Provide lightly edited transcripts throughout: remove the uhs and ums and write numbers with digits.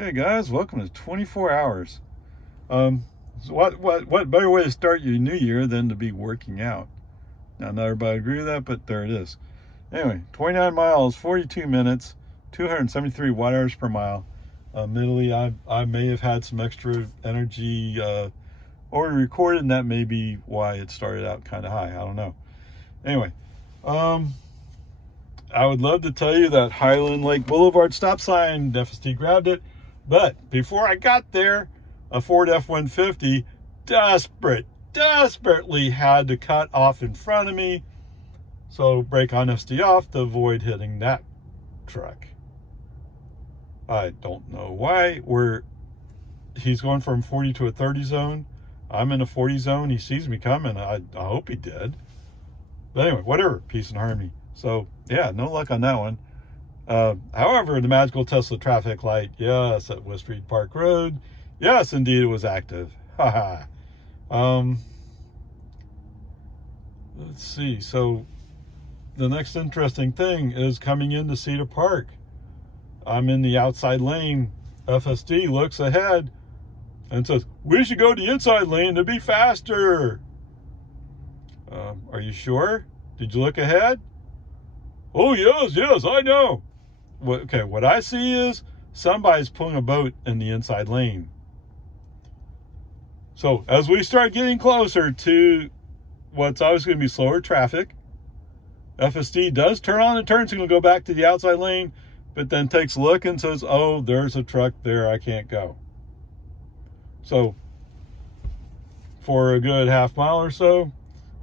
Okay, guys, welcome to 24 hours. So what better way to start your new year than to be working out? Now, not everybody agree with that, but there it is. Anyway, 29 miles, 42 minutes, 273 watt hours per mile. Admittedly, I may have had some extra energy already recorded, and that may be why it started out kind of high. I don't know. Anyway, I would love to tell you that Highland Lake Boulevard stop sign, FSD grabbed it. But before I got there, a Ford F-150 desperately had to cut off in front of me. So brake on FSD off to avoid hitting that truck. I don't know why. He's going from 40 to a 30 zone. I'm in a 40 zone. He sees me coming. I hope he did. But anyway, whatever. Peace and harmony. So yeah, no luck on that one. However, the magical Tesla traffic light, yes, at West Reed Park Road, yes, indeed, it was active. Haha. Let's see. So the next interesting thing is coming into Cedar Park. I'm in the outside lane. FSD looks ahead and says, "We should go to the inside lane to be faster." Are you sure? Did you look ahead? Oh, yes, I know. Okay, what I see is somebody's pulling a boat in the inside lane. So as we start getting closer to what's always going to be slower traffic, FSD does turn on the turn signal, go back to the outside lane, but then takes a look and says, "Oh, there's a truck there, I can't go." So for a good half mile or so,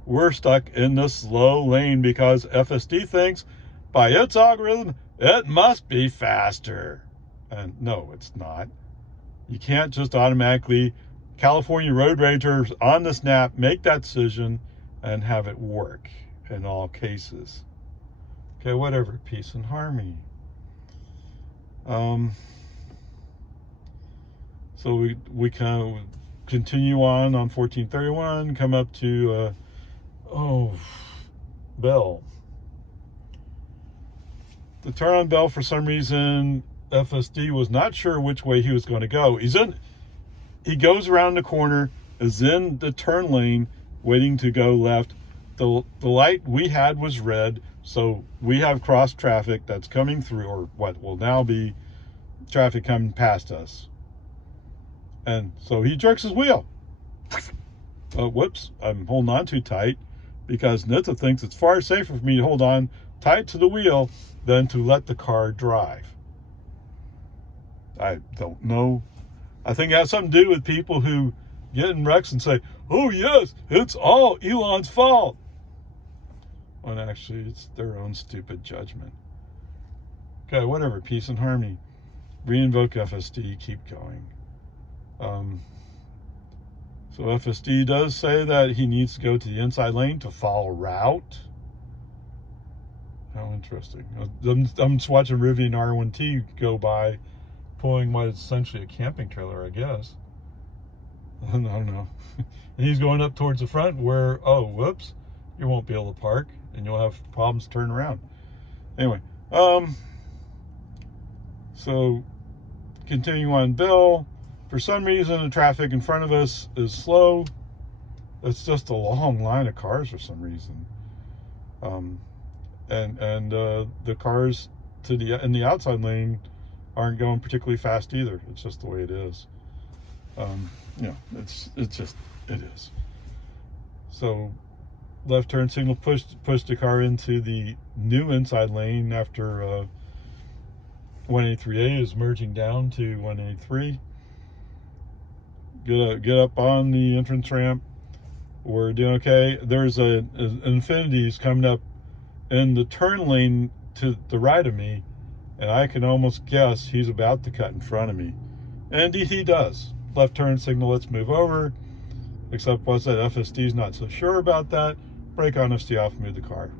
we're stuck in the slow lane because FSD thinks by its algorithm it must be faster. And no, it's not. You can't just automatically, California road ragers on the snap, make that decision and have it work in all cases. Okay, whatever, peace and harmony. So we kind of continue on 1431, come up to Bell. The turn on Bell, for some reason, FSD was not sure which way he was going to go. He goes around the corner, is in the turn lane, waiting to go left. The light we had was red, so we have cross traffic that's coming through, or what will now be traffic coming past us. And so he jerks his wheel. Whoops, I'm holding on too tight because NHTSA thinks it's far safer for me to hold on tight to the wheel than to let the car drive. I don't know. I think it has something to do with people who get in wrecks and say, "Oh yes, it's all Elon's fault." When actually it's their own stupid judgment. Okay, whatever, peace and harmony. Reinvoke FSD, keep going. So FSD does say that he needs to go to the inside lane to follow route. How interesting. I'm just watching Rivian R1T go by, pulling what is essentially a camping trailer, I guess. I don't know. And he's going up towards the front where, oh, whoops, you won't be able to park and you'll have problems turning around. Anyway, so continuing on Bill. For some reason, the traffic in front of us is slow. It's just a long line of cars for some reason. And the cars in the outside lane aren't going particularly fast either. It's just the way it is. It's just, it is. So left turn signal pushed the car into the new inside lane after 183A is merging down to 183. Get up on the entrance ramp. We're doing okay. There's an Infinity's coming up in the turn lane to the right of me, and I can almost guess he's about to cut in front of me. And indeed he does. Left turn signal, let's move over. Except what's that, FSD's not so sure about that. Brake on FSD off, move the car.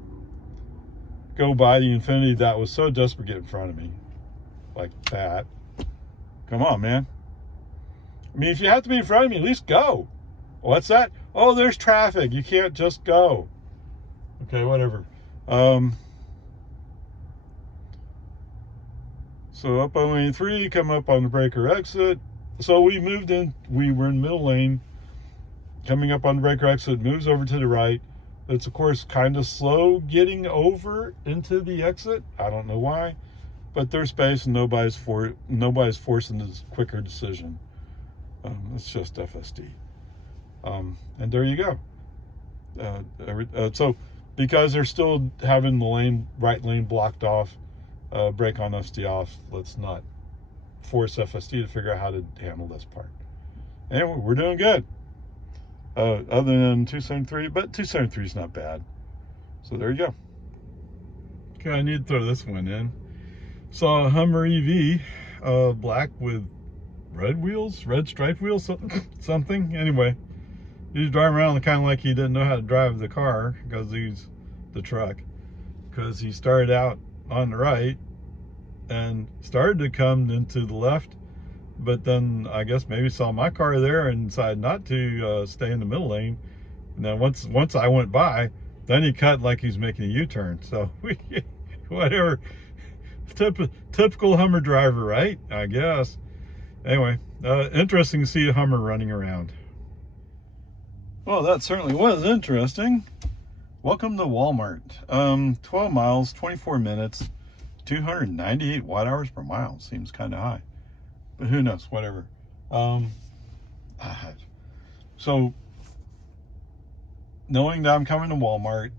Go by the Infinity that was so desperate to get in front of me. Like that. Come on, man. I mean, if you have to be in front of me, at least go. What's that? Oh, there's traffic. You can't just go. Okay, whatever. So up on lane 3, come up on the breaker exit. So we moved in, we were in middle lane, coming up on the breaker exit, moves over to the right. It's of course kind of slow getting over into the exit. I don't know why, but there's space and nobody's forcing this quicker decision. It's just FSD. And there you go. So because they're still having the right lane blocked off, brake on FSD off, let's not force FSD to figure out how to handle this part. Anyway, we're doing good. Other than 273, but 273 is not bad. So there you go. Okay, I need to throw this one in. Saw a Hummer EV, black with red wheels, red striped wheels, something. Anyway, he's driving around kind of like he didn't know how to drive the car, because he's the truck. Because he started out on the right and started to come into the left, but then I guess maybe saw my car there and decided not to stay in the middle lane. And then once I went by, then he cut like he's making a U-turn. So whatever, typical Hummer driver, right? I guess. Anyway, interesting to see a Hummer running around. Well, that certainly was interesting. Welcome to Walmart. 12 miles, 24 minutes, 298 watt-hours per mile. Seems kind of high, but who knows, whatever. So knowing that I'm coming to Walmart,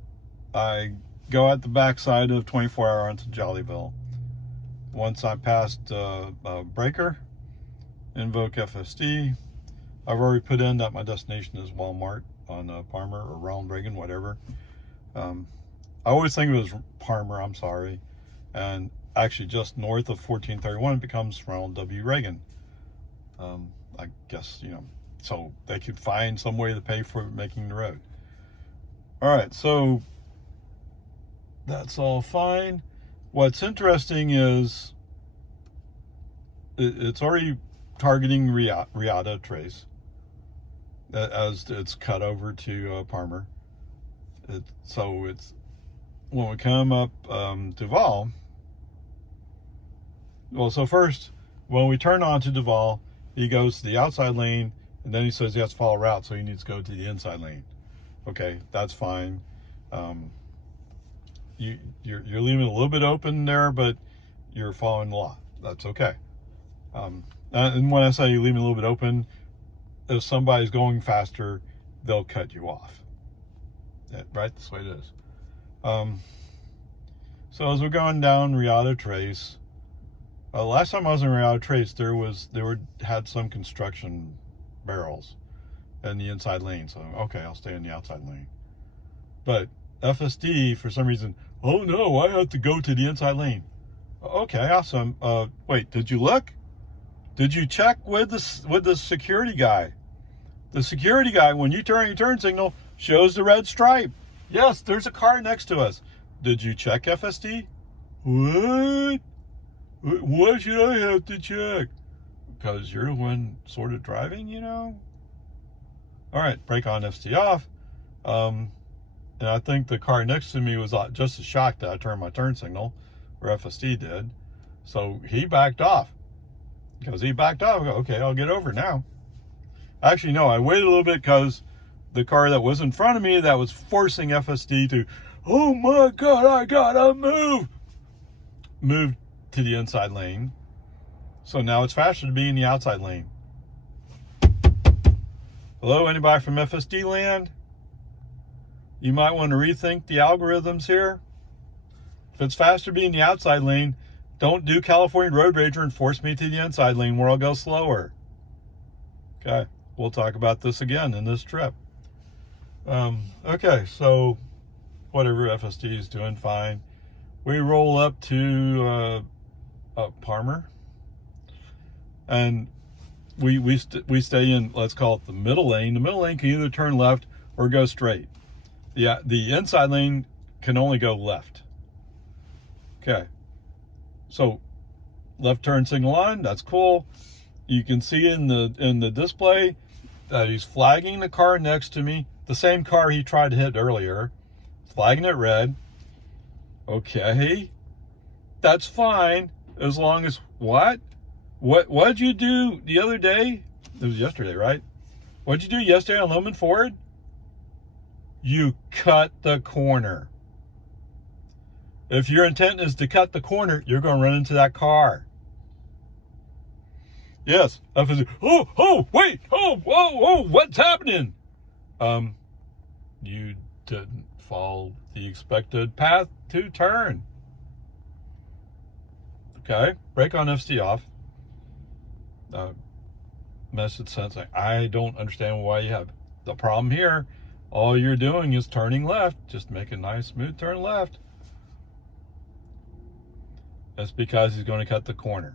I go out the backside of 24 Hour onto Jollyville. Once I passed breaker, invoke FSD. I've already put in that my destination is Walmart on Palmer or Ronald Reagan, whatever. I always think it was Palmer, I'm sorry. And actually just north of 1431 becomes Ronald W. Reagan. I guess, so they could find some way to pay for making the road. All right, so that's all fine. What's interesting is it's already targeting Riata Trace as it's cut over to Palmer. So it's when we come up Duval. Well, so first, when we turn on to Duval, he goes to the outside lane, and then he says he has to follow route, so he needs to go to the inside lane. Okay, that's fine. You're leaving it a little bit open there, but you're following the law. That's okay. And when I say you leave it a little bit open, if somebody's going faster, they'll cut you off. Yeah, right? That's the way it is. So as we're going down Riata Trace, last time I was in Riata Trace, had some construction barrels in the inside lane. So okay, I'll stay in the outside lane. But FSD, for some reason, oh no, I have to go to the inside lane. Okay, awesome. Wait, did you look? Did you check with the security guy? The security guy, when you turn your turn signal, shows the red stripe. Yes, there's a car next to us. Did you check FSD? What? Why should I have to check? Because you're the one sort of driving, All right, brake on, FSD off. And I think the car next to me was just as shocked that I turned my turn signal, or FSD did. So he backed off. Because he backed off, I go, okay, I'll get over now. Actually, no, I waited a little bit because the car that was in front of me that was forcing FSD to, oh my God, I gotta moved to the inside lane. So now it's faster to be in the outside lane. Hello, anybody from FSD land? You might want to rethink the algorithms here. If it's faster to be in the outside lane, don't do California Road Rager and force me to the inside lane where I'll go slower. Okay, we'll talk about this again in this trip. Okay, so whatever, FSD is doing fine. We roll up to Palmer, and we stay in, let's call it the middle lane. The middle lane can either turn left or go straight. The inside lane can only go left. Okay, so left turn signal on, that's cool. You can see in the display that he's flagging the car next to me, the same car he tried to hit earlier, flagging it red. Okay, that's fine. as long as what'd you do the other day? It was yesterday, right? What'd you do yesterday on Lohman Ford? You cut the corner. If your intent is to cut the corner, you're going to run into that car. Yes. Wait. Whoa, what's happening? You didn't follow the expected path to turn. Okay, brake on FSD off. Message sent saying, I don't understand why you have the problem here. All you're doing is turning left. Just make a nice smooth turn left. That's because he's going to cut the corner.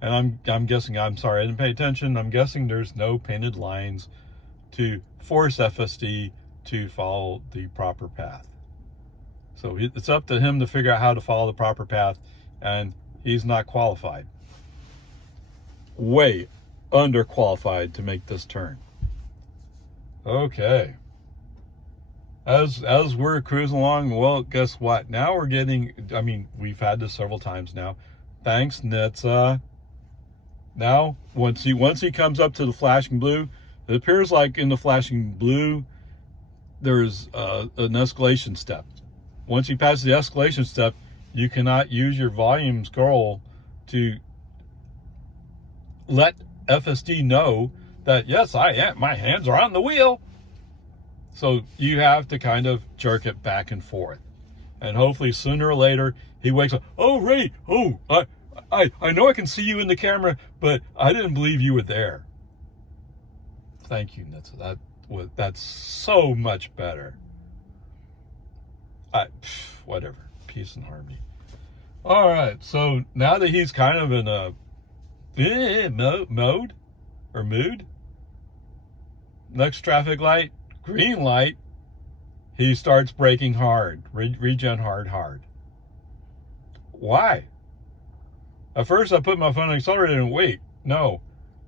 And I'm guessing, I'm sorry, I didn't pay attention. I'm guessing there's no painted lines to force FSD to follow the proper path. So it's up to him to figure out how to follow the proper path, and he's not qualified. Way underqualified to make this turn. Okay. As we're cruising along, well, guess what? Now we're getting, I mean, we've had this several times now. Thanks, Nitsa. Now, once he comes up to the flashing blue, it appears like in the flashing blue, there's an escalation step. Once he passes the escalation step, you cannot use your volume scroll to let FSD know that, yes, I am, my hands are on the wheel. So you have to kind of jerk it back and forth. And hopefully sooner or later, he wakes up. Oh, Ray, I know I can see you in the camera, but I didn't believe you were there. Thank you, Nitsa. That's so much better. Whatever. Peace and harmony. All right. So now that he's kind of in a mood, next traffic light, green light, he starts braking hard, regen hard. Why? At first I put my foot on the accelerator and wait. No,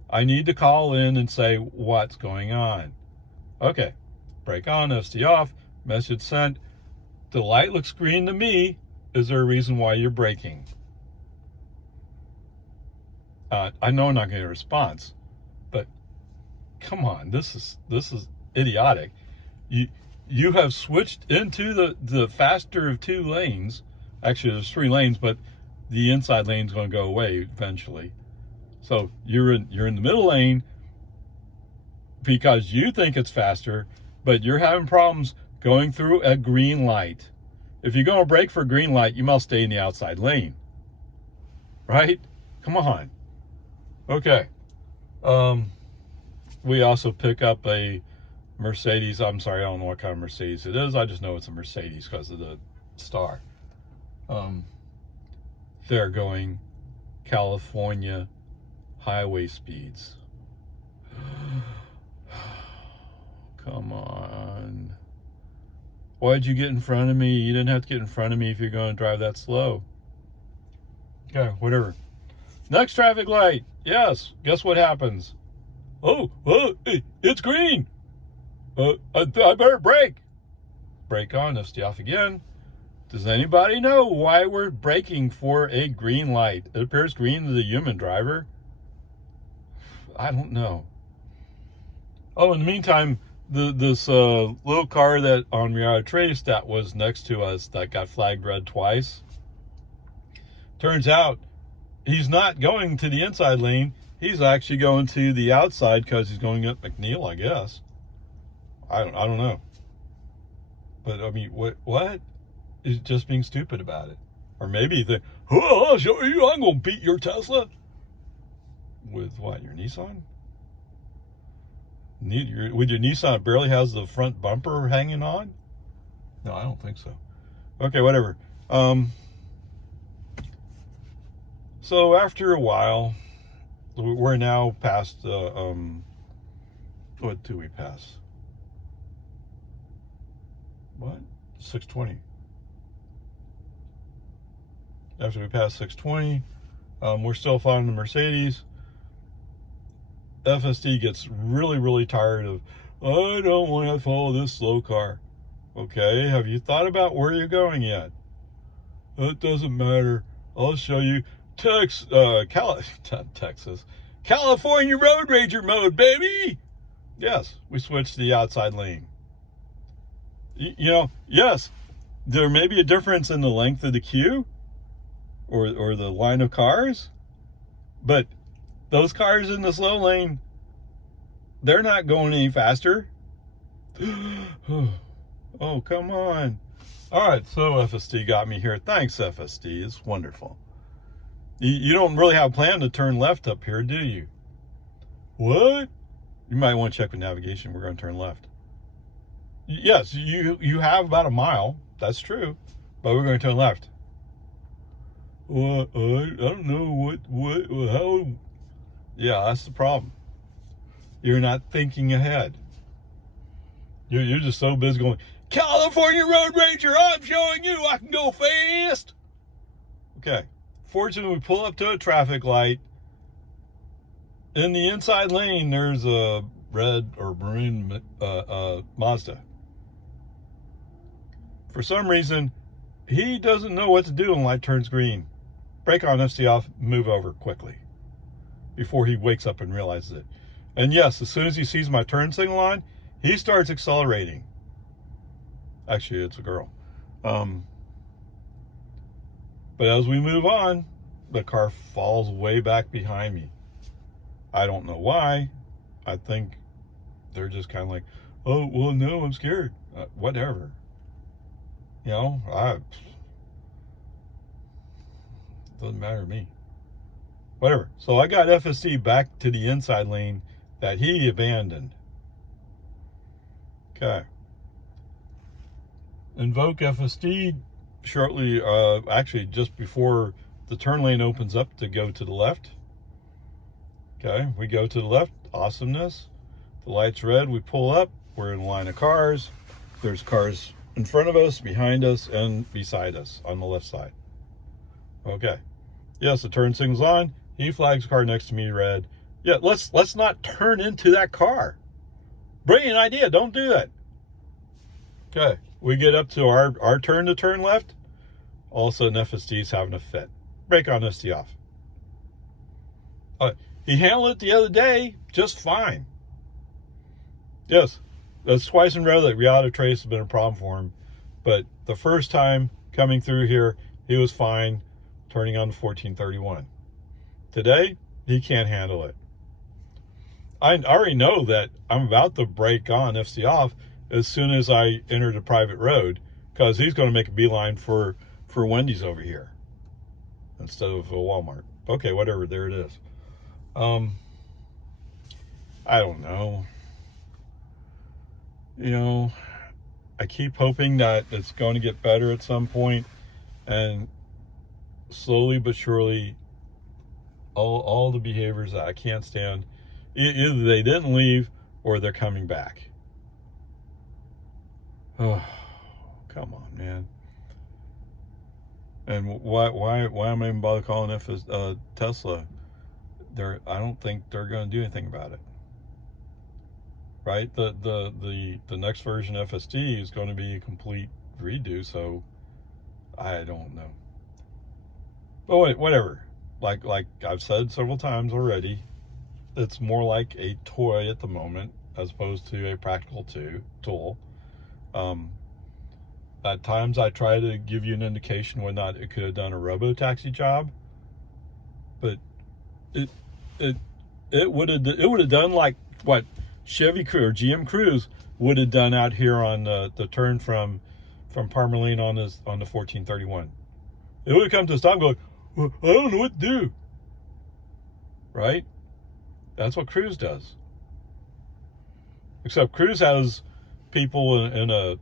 I need to call in and say what's going on. Okay, brake on, FSD off, message sent. The light looks green to me. Is there a reason why you're braking? I know I'm not getting a response, but come on, this is idiotic. You have switched into the faster of two lanes. Actually, there's 3 lanes, but the inside lane's going to go away eventually. So you're in the middle lane because you think it's faster, but you're having problems going through a green light. If you're going to brake for a green light, you must stay in the outside lane, right? Come on. Okay. We also pick up a Mercedes. I'm sorry, I don't know what kind of Mercedes it is. I just know it's a Mercedes because of the star. They're going California highway speeds. Come on. Why'd you get in front of me? You didn't have to get in front of me if you're going to drive that slow. Okay, whatever. Next traffic light. Yes. Guess what happens? Oh, it's green. I better brake. Brake on, FSD off again. Does anybody know why we're braking for a green light? It appears green to the human driver. I don't know. Oh, in the meantime, this little car that on Miata Trace that was next to us that got flagged red twice. Turns out he's not going to the inside lane. He's actually going to the outside because he's going up McNeil, I guess. I don't know. But I mean, what? Is just being stupid about it. Or maybe I'll show you, I'm going to beat your Tesla. With what, your Nissan? With your Nissan, it barely has the front bumper hanging on? No, I don't think so. Okay, whatever. So after a while, we're now past, what do we pass? What? 620. After we pass 620, we're still following the Mercedes. FSD gets really tired of, I don't want to follow this slow car. Okay, have you thought about where you're going yet? It doesn't matter. I'll show you Texas, California Road Rager mode, baby. Yes, we switched to the outside lane. You know, yes, there may be a difference in the length of the queue or the line of cars, but those cars in the slow lane, they're not going any faster. Oh, come on. All right, so FSD got me here. Thanks, FSD. It's wonderful. You don't really have a plan to turn left up here, do you? What? You might want to check with navigation. We're going to turn left. Yes, you have about a mile. That's true. But we're going to turn left. Well, I don't know how. Yeah, that's the problem. You're not thinking ahead. You're just so busy going, California Road Ranger, I'm showing you I can go fast. Okay. Fortunately, we pull up to a traffic light. In the inside lane, there's a red or maroon Mazda. For some reason, he doesn't know what to do when light turns green. Brake on, FSD off, move over quickly before he wakes up and realizes it. And yes, as soon as he sees my turn signal on, he starts accelerating. Actually, it's a girl. But as we move on, the car falls way back behind me. I don't know why. I think they're just kind of like, oh, well, no, I'm scared. Whatever. You know, doesn't matter to me. Whatever. So I got FSD back to the inside lane that he abandoned. Okay. Invoke FSD shortly, actually just before the turn lane opens up to go to the left. Okay, we go to the left. Awesomeness. The light's red. We pull up. We're in a line of cars. There's cars in front of us, behind us, and beside us on the left side. Okay. Yes, the turn signal's on. He flags car next to me red. Yeah, let's not turn into that car. Brilliant idea. Don't do that. Okay. We get up to our turn to turn left. All of a sudden, FSD's having a fit. Brake on, FSD off. He handled it the other day just fine. Yes, that's twice in a row that Reality Trace has been a problem for him. But the first time coming through here, he was fine, turning on the 1431. Today, he can't handle it. I already know that I'm about to brake on, FSD off, as soon as I enter the private road, because he's going to make a beeline for Wendy's over here instead of a Walmart. Okay, whatever, there it is. I don't know. You know, I keep hoping that it's going to get better at some point, and slowly but surely, all the behaviors that I can't stand, either they didn't leave or they're coming back. Oh, come on, man. And why am I even bother calling Tesla? I don't think they're going to do anything about it. Right? The next version of FSD is going to be a complete redo, so I don't know. But wait, whatever. Like I've said several times already, it's more like a toy at the moment as opposed to a practical tool. At times I try to give you an indication whether or not it could have done a robo-taxi job, but it would have done like what Chevy Cruze or GM Cruze would have done out here on the turn from Parmaline on the 1431. It would have come to a stop and go, well, I don't know what to do. Right? That's what Cruze does. Except Cruze has people in a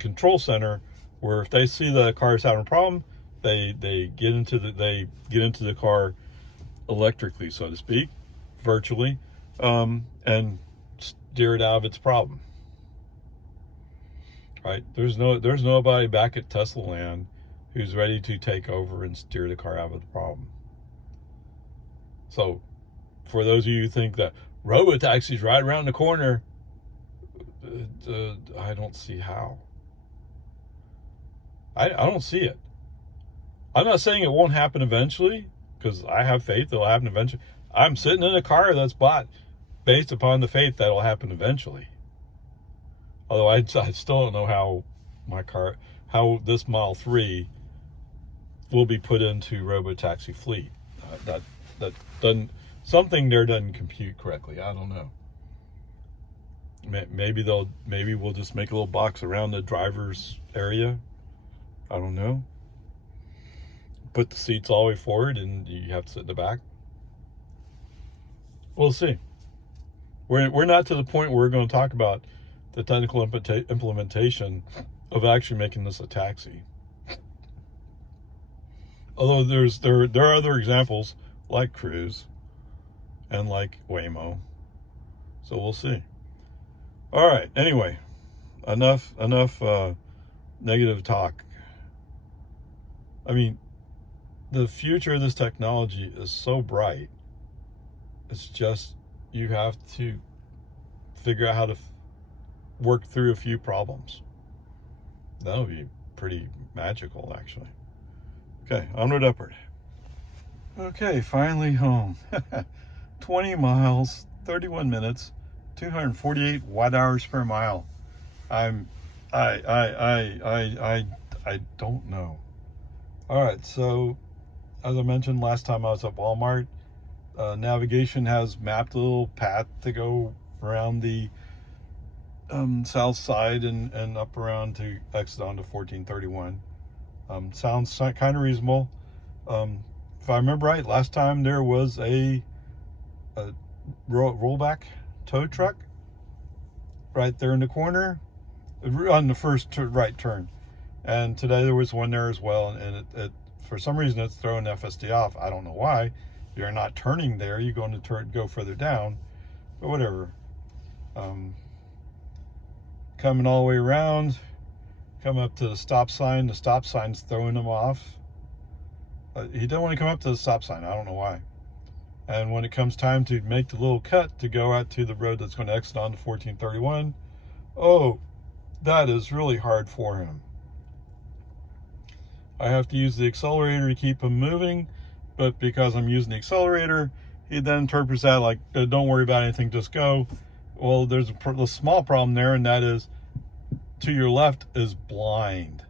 control center where if they see the car is having a problem, they get into the car electrically, so to speak, virtually, and steer it out of its problem. Right? There's nobody back at Tesla land who's ready to take over and steer the car out of the problem. So, for those of you who think that robotaxi's right around the corner, I don't see how. I don't see it. I'm not saying it won't happen eventually, because I have faith it'll happen eventually. I'm sitting in a car that's bought based upon the faith that'll happen eventually. Although I still don't know how this Model 3 will be put into robotaxi fleet. That doesn't, something there doesn't compute correctly. I don't know. Maybe we'll just make a little box around the driver's area. I don't know. Put the seats all the way forward and you have to sit in the back. We'll see. We're not to the point where we're going to talk about the technical implementation of actually making this a taxi. Although there are other examples like Cruise and like Waymo. So we'll see. All right. Anyway, enough negative talk. I mean, the future of this technology is so bright. It's just you have to figure out how to work through a few problems. That'll be pretty magical, actually. Okay, onward, upward. Okay, finally home. 20 miles, 31 minutes, 248 watt hours per mile. I don't know. All right, so as I mentioned last time I was at Walmart, navigation has mapped a little path to go around the south side and up around to exit onto 1431. Sounds kind of reasonable. If I remember right, last time there was a rollback tow truck right there in the corner on the first right turn, and today there was one there as well, and it for some reason it's throwing FSD off. I don't know why. You're not turning there, you're going to go further down, but whatever. Coming all the way around, come up to the stop sign's throwing them off. He don't want to come up to the stop sign, I don't know why. And when it comes time to make the little cut to go out to the road that's going to exit onto 1431, oh, that is really hard for him. I have to use the accelerator to keep him moving, but because I'm using the accelerator, he then interprets that like, don't worry about anything, just go. Well, there's a small problem there, and that is to your left is blind.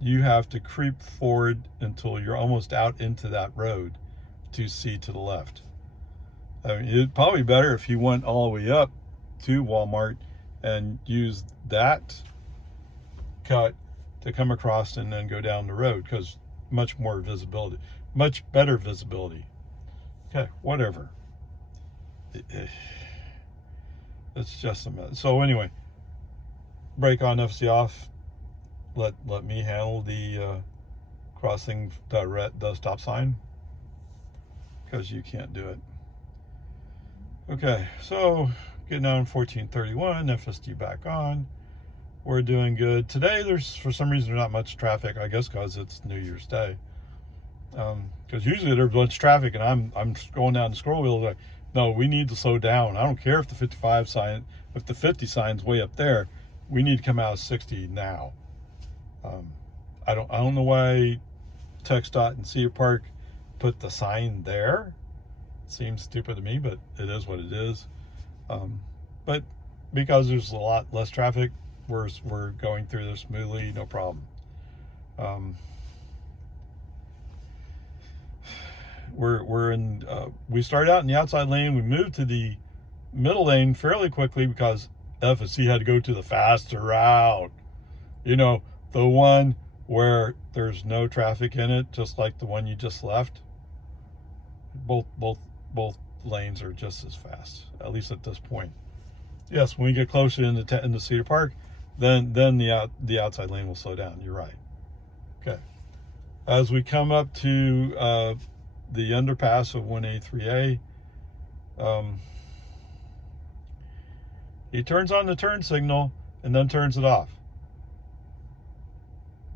You have to creep forward until you're almost out into that road to see to the left. I mean, it'd probably be better if you went all the way up to Walmart and used that cut to come across and then go down the road, because much more visibility, much better visibility. Okay, whatever. It's just a mess. So anyway, brake on, FSD off. Let me handle the crossing the stop sign, because you can't do it. Okay, so getting on 1431, FSD back on. We're doing good. Today, for some reason, there's not much traffic, I guess because it's New Year's Day. Because usually there's a bunch of traffic, and I'm going down the scroll wheel like, no, we need to slow down. I don't care if the 55 sign, if the 50 sign's way up there, we need to come out of 60 now. I don't know why TxDOT and Cedar Park put the sign there. Seems stupid to me, but it is what it is. But because there's a lot less traffic, we're going through this smoothly, no problem. We started out in the outside lane. We moved to the middle lane fairly quickly because FSD had to go to the faster route. You know, the one where there's no traffic in it, just like the one you just left. Both lanes are just as fast, at least at this point. Yes, when we get closer into Cedar Park, then the outside lane will slow down. You're right. Okay. As we come up to the underpass of 183A, he turns on the turn signal and then turns it off.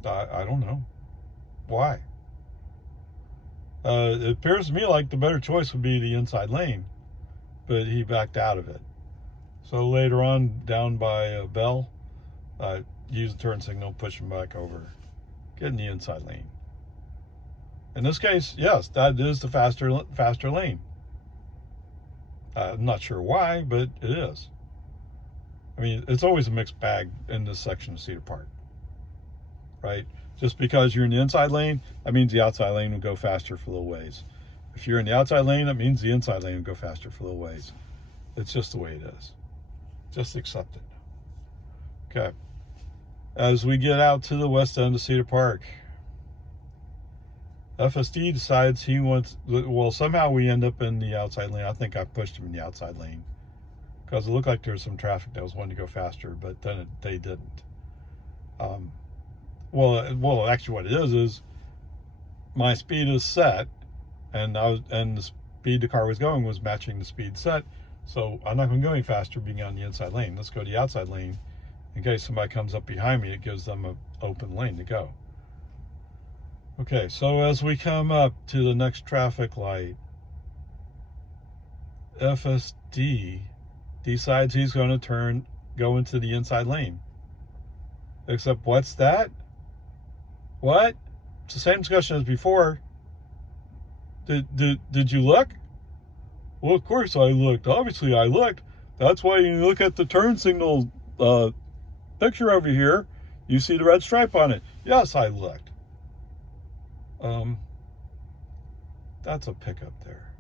I don't know why. It appears to me like the better choice would be the inside lane, but he backed out of it. So later on, down by Bell, use the turn signal, push him back over, get in the inside lane. In this case, yes, that is the faster lane. I'm not sure why, but it is. I mean, it's always a mixed bag in this section of Cedar Park, right? Just because you're in the inside lane, that means the outside lane will go faster for a little ways. If you're in the outside lane, that means the inside lane will go faster for a little ways. It's just the way it is. Just accept it. Okay. As we get out to the west end of Cedar Park, FSD decides he wants, well, somehow we end up in the outside lane. I think I pushed him in the outside lane because it looked like there was some traffic that was wanting to go faster, but then they didn't. Well, actually what it is my speed is set, and the speed the car was going was matching the speed set. So I'm not going to go any faster being on the inside lane. Let's go to the outside lane. In case somebody comes up behind me, it gives them an open lane to go. Okay, so as we come up to the next traffic light, FSD decides he's going to go into the inside lane. Except what's that? What? It's the same discussion as before. Did you look? Well, of course I looked. Obviously I looked. That's why you look at the turn signal picture over here. You see the red stripe on it. Yes, I looked. That's a pickup there.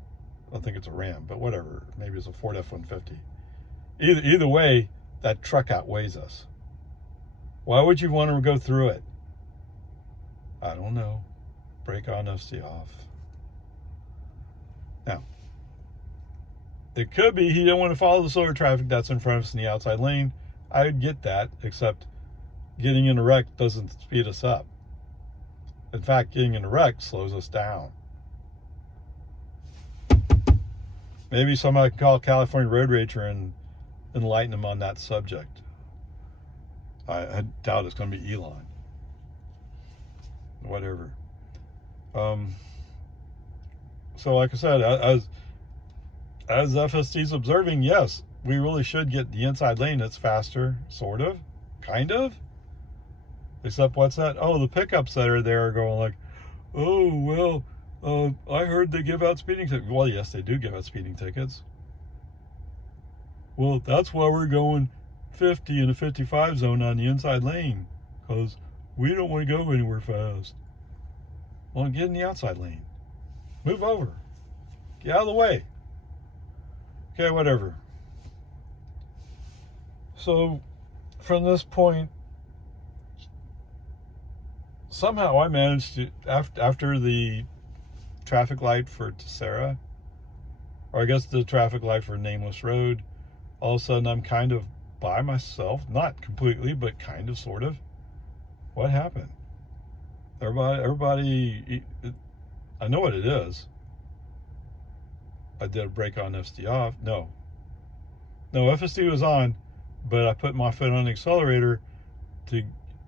I don't think it's a Ram, but whatever. Maybe it's a Ford F-150. Either way, that truck outweighs us. Why would you want to go through it? I don't know. Brake on, FSD off. Now, it could be he didn't want to follow the slower traffic that's in front of us in the outside lane. I would get that, except getting in a wreck doesn't speed us up. In fact, getting in a wreck slows us down. Maybe somebody can call California Road Rager and enlighten them on that subject. I doubt it's going to be Elon. Whatever. So like I said, as FSD's observing, yes, we really should get the inside lane that's faster, sort of, kind of. Except what's that? Oh, the pickups that are there are going like, oh, well, I heard they give out speeding tickets. Well, yes, they do give out speeding tickets. Well, that's why we're going 50 in a 55 zone on the inside lane, because we don't want to go anywhere fast. Well, get in the outside lane. Move over. Get out of the way. Okay, whatever. So, from this point, somehow I managed to, after the traffic light for Tessera, or I guess the traffic light for Nameless Road, all of a sudden I'm kind of by myself. Not completely, but kind of, sort of. What happened? Everybody, I know what it is. I did a brake on, FSD off. No, FSD was on, but I put my foot on the accelerator to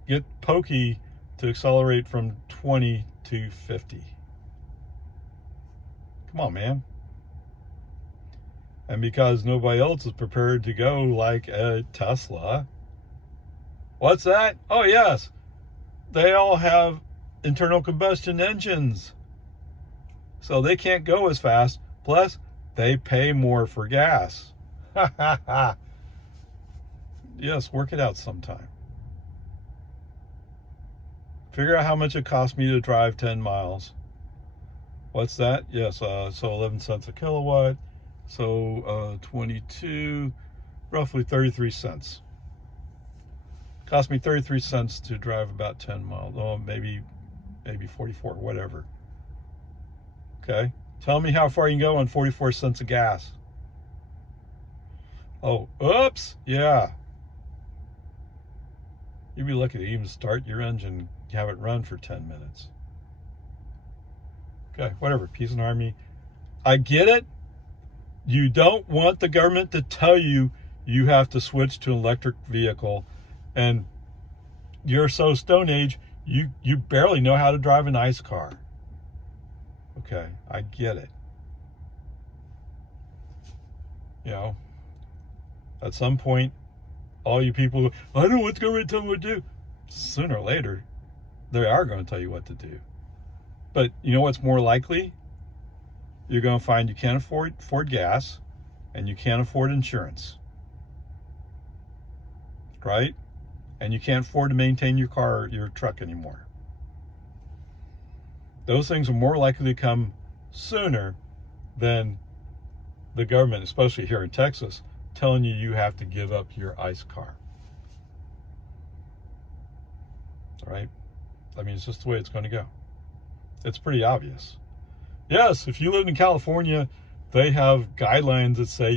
get Pokey to accelerate from 20 to 50. Come on, man. And because nobody else is prepared to go like a Tesla. What's that? Oh, yes. They all have internal combustion engines. So they can't go as fast. Plus, they pay more for gas. Ha ha ha. Yes, work it out sometime. Figure out how much it cost me to drive 10 miles. What's that? Yes, so 11 cents a kilowatt. So 22, roughly 33 cents. Cost me 33 cents to drive about 10 miles. Oh, maybe 44, whatever. Okay. Tell me how far you can go on 44 cents of gas. Oh, oops. Yeah. You'd be lucky to even start your engine, have it run for 10 minutes. Okay, whatever. Peace and harmony. I get it. You don't want the government to tell you you have to switch to an electric vehicle, and you're so Stone Age, you barely know how to drive a nice car. Okay, I get it. You know, at some point, all you people, I don't know what the government tell me what to do. Sooner or later, they are going to tell you what to do. But you know what's more likely? You're going to find you can't afford gas and you can't afford insurance, right? And you can't afford to maintain your car or your truck anymore. Those things are more likely to come sooner than the government, especially here in Texas, telling you have to give up your ICE car. All right? I mean, it's just the way it's going to go. It's pretty obvious. Yes, if you live in California, they have guidelines that say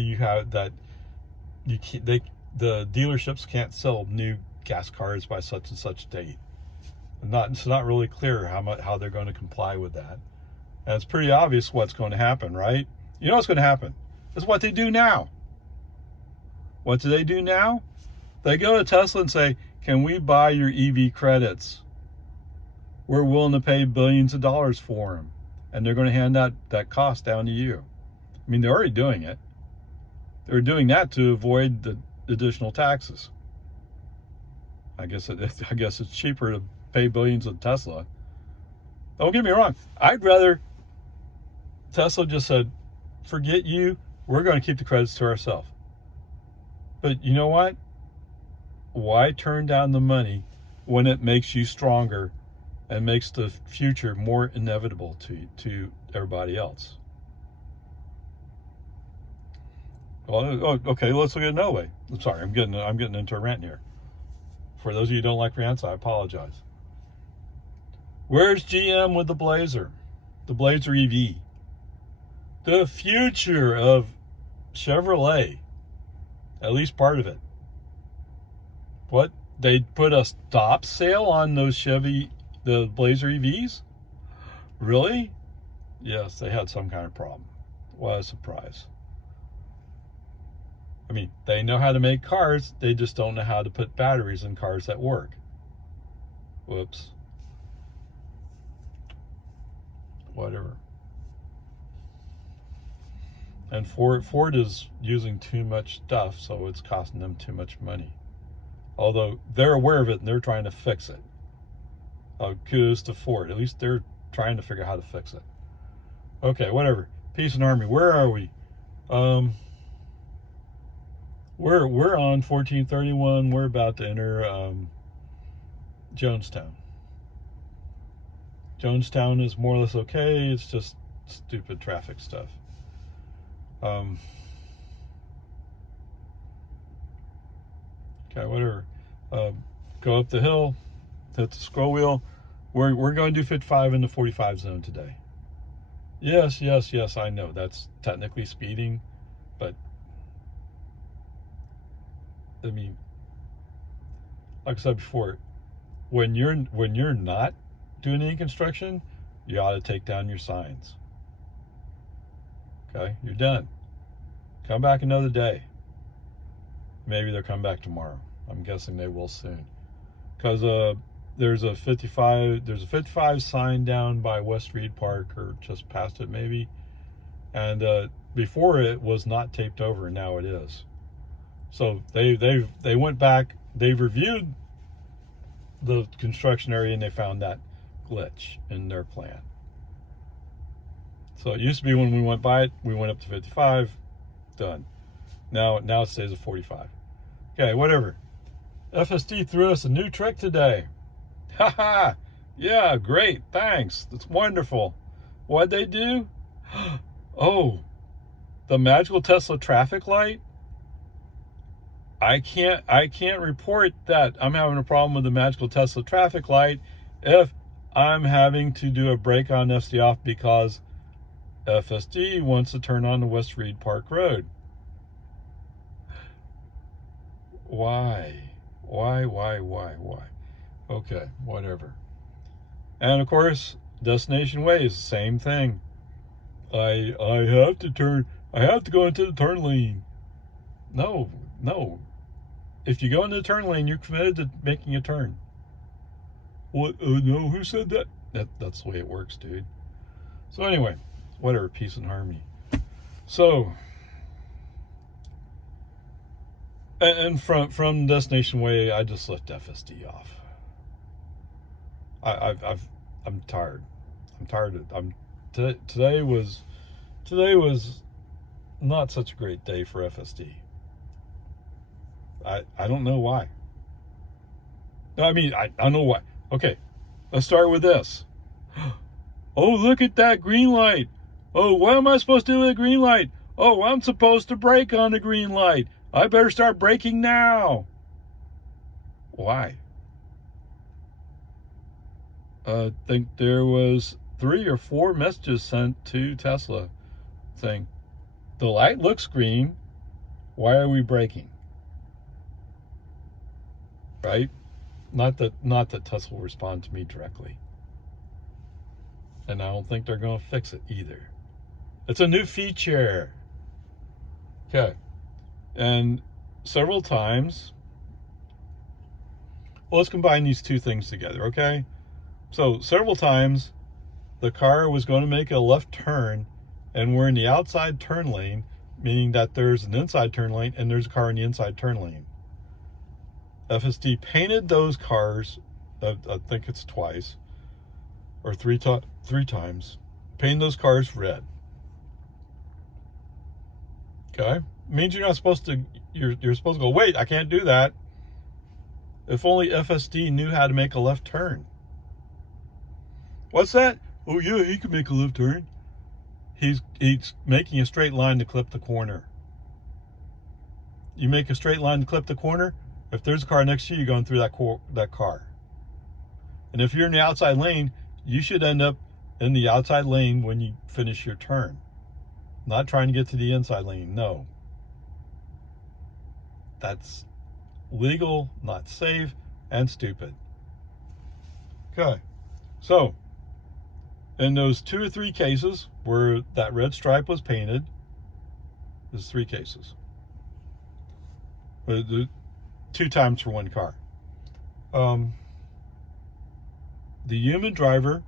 the dealerships can't sell new gas cars by such and such date. It's not really clear how they're going to comply with that. And it's pretty obvious what's going to happen, right? You know what's going to happen? It's what they do now. What do they do now? They go to Tesla and say, can we buy your EV credits? We're willing to pay billions of dollars for them. And they're going to hand that cost down to you. I mean, they're already doing it. They're doing that to avoid the additional taxes. I guess it's cheaper to pay billions of Tesla. Don't get me wrong. I'd rather Tesla just said, forget you. We're going to keep the credits to ourselves. But you know what? Why turn down the money when it makes you stronger and makes the future more inevitable to everybody else? Well, okay, let's look at it another way. I'm sorry, I'm getting into a rant here. For those of you who don't like rants, I apologize. Where's GM with the Blazer? The Blazer EV. The future of Chevrolet. At least part of it. What? They put a stop sale on those the Blazer EVs? Really? Yes, they had some kind of problem. What a surprise. I mean, they know how to make cars, they just don't know how to put batteries in cars that work. Whoops. Whatever. And Ford is using too much stuff, so it's costing them too much money. Although they're aware of it and they're trying to fix it. Kudos to Ford. At least they're trying to figure out how to fix it. Okay, whatever. Peace and Army. Where are we? We're on 1431. We're about to enter Jonestown. Jonestown is more or less okay. It's just stupid traffic stuff. Okay, whatever. Go up the hill, hit the scroll wheel. We're going to do 55 in the 45 zone today. Yes, I know that's technically speeding, but I mean, like I said before, when you're not doing any construction, you ought to take down your signs. Okay, you're done. Come back another day. Maybe they'll come back tomorrow. I'm guessing they will soon. Because there's a 55 sign down by West Reed Park, or just past it maybe. And before it was not taped over, and now it is. So they went back, they've reviewed the construction area, and they found that glitch in their plan. So it used to be when we went by it, we went up to 55, done. Now it stays at 45. Okay, whatever. FSD threw us a new trick today. Haha, yeah, great, thanks. That's wonderful. What'd they do? Oh, the magical Tesla traffic light? I can't report that I'm having a problem with the magical Tesla traffic light if I'm having to do a brake on FSD off because FSD wants to turn on the West Reed Park Road. Why? Okay, whatever. And of course, Destination Way is the same thing. I have to go into the turn lane. No. If you go into the turn lane, you're committed to making a turn. What? No, who said that? That's the way it works, dude. So anyway, whatever, peace and harmony. So, and from Destination Way, I just left FSD off. I'm tired. I'm tired of. Today was not such a great day for FSD. I don't know why. No, I mean, I don't know why. Okay, let's start with this. Oh, look at that green light. Oh, what am I supposed to do with a green light? Oh, I'm supposed to brake on the green light. I better start braking now. Why? I think there was 3 or 4 messages sent to Tesla saying, the light looks green. Why are we braking? Right? Not that Tesla will respond to me directly. And I don't think they're going to fix it either. It's a new feature. Okay. And several times, well, let's combine these two things together, okay? So several times, the car was going to make a left turn, and we're in the outside turn lane, meaning that there's an inside turn lane and there's a car in the inside turn lane. FSD painted those cars, I think it's twice, or three times, painted those cars red. Okay? Means you're not supposed to, you're supposed to go, wait, I can't do that. If only FSD knew how to make a left turn. What's that? Oh yeah, he can make a left turn. He's making a straight line to clip the corner. You make a straight line to clip the corner, if there's a car next to you, you're going through that car. And if you're in the outside lane, you should end up in the outside lane when you finish your turn. Not trying to get to the inside lane, no. That's legal, not safe, and stupid. Okay, so in those 2 or 3 cases where that red stripe was painted, there's 3 cases. 2 times for 1 car. The human driver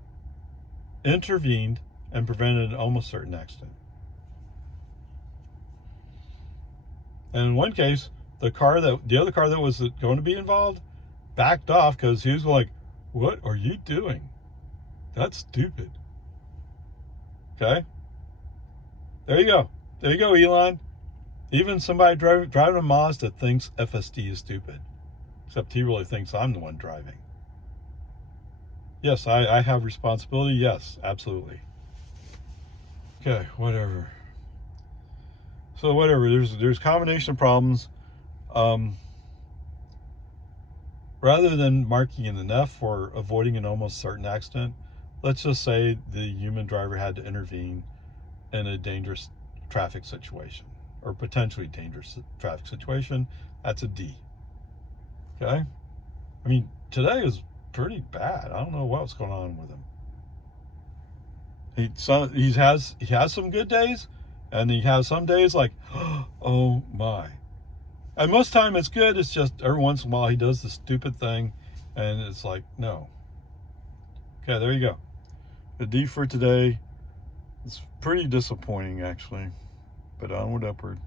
intervened and prevented an almost certain accident. And in 1 case, the other car that was going to be involved backed off because he was like, "What are you doing? That's stupid." Okay? There you go. There you go, Elon. Even somebody driving a Mazda thinks FSD is stupid. Except he really thinks I'm the one driving. Yes, I have responsibility. Yes, absolutely. Okay, whatever. So whatever, there's a combination of problems. Rather than marking an F for avoiding an almost certain accident, let's just say the human driver had to intervene in a dangerous traffic situation, or potentially dangerous traffic situation. That's a D. Okay? I mean, today is pretty bad. I don't know what's going on with him. He has some good days, and he has some days like, oh my. And most time it's good. It's just every once in a while he does the stupid thing, and it's like, no. Okay, there you go. The D for today. It's pretty disappointing, actually, but onward, upward.